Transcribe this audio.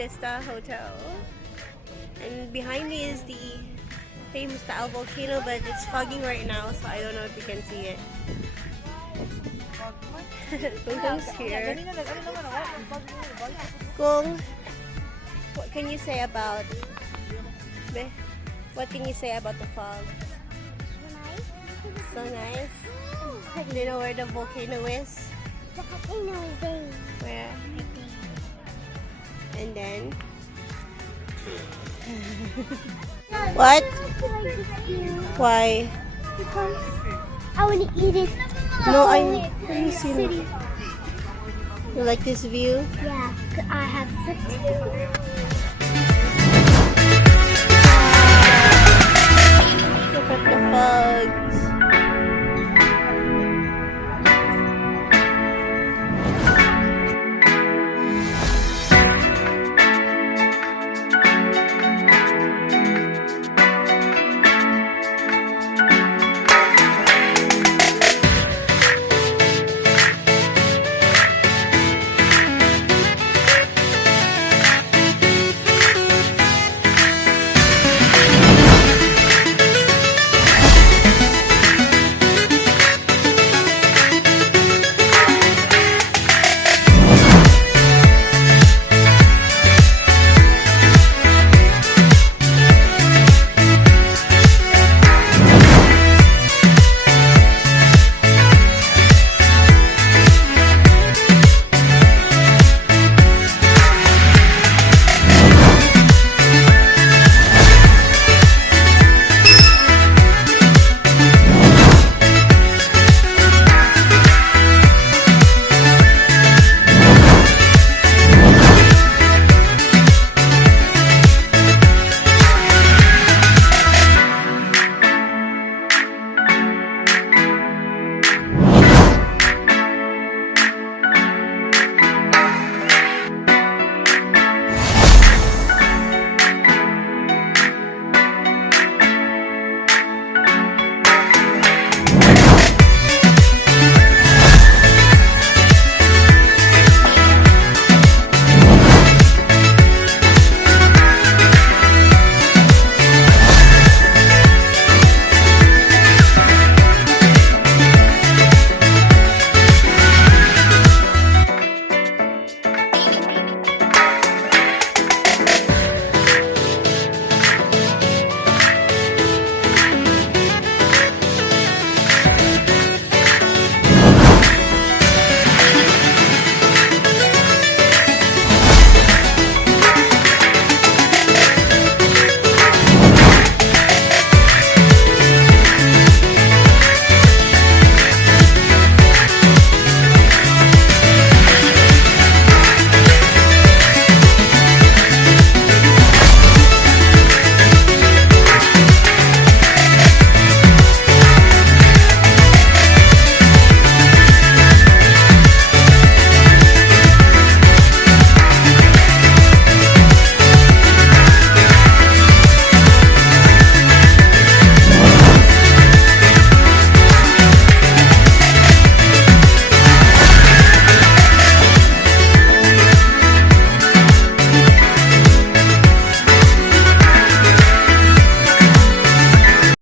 Vista Hotel. And behind me is the famous Taal volcano, but it's fogging right now, so I don't know if you can see it. Kung's here. Kung, what can you say about the fog? So nice. Do you know where the volcano is? The volcano is there. Where? Right there. And then what? Why? Because I want to eat it. No, let me see. City. You like this view? Yeah, 'cause I have city. Look at the fog.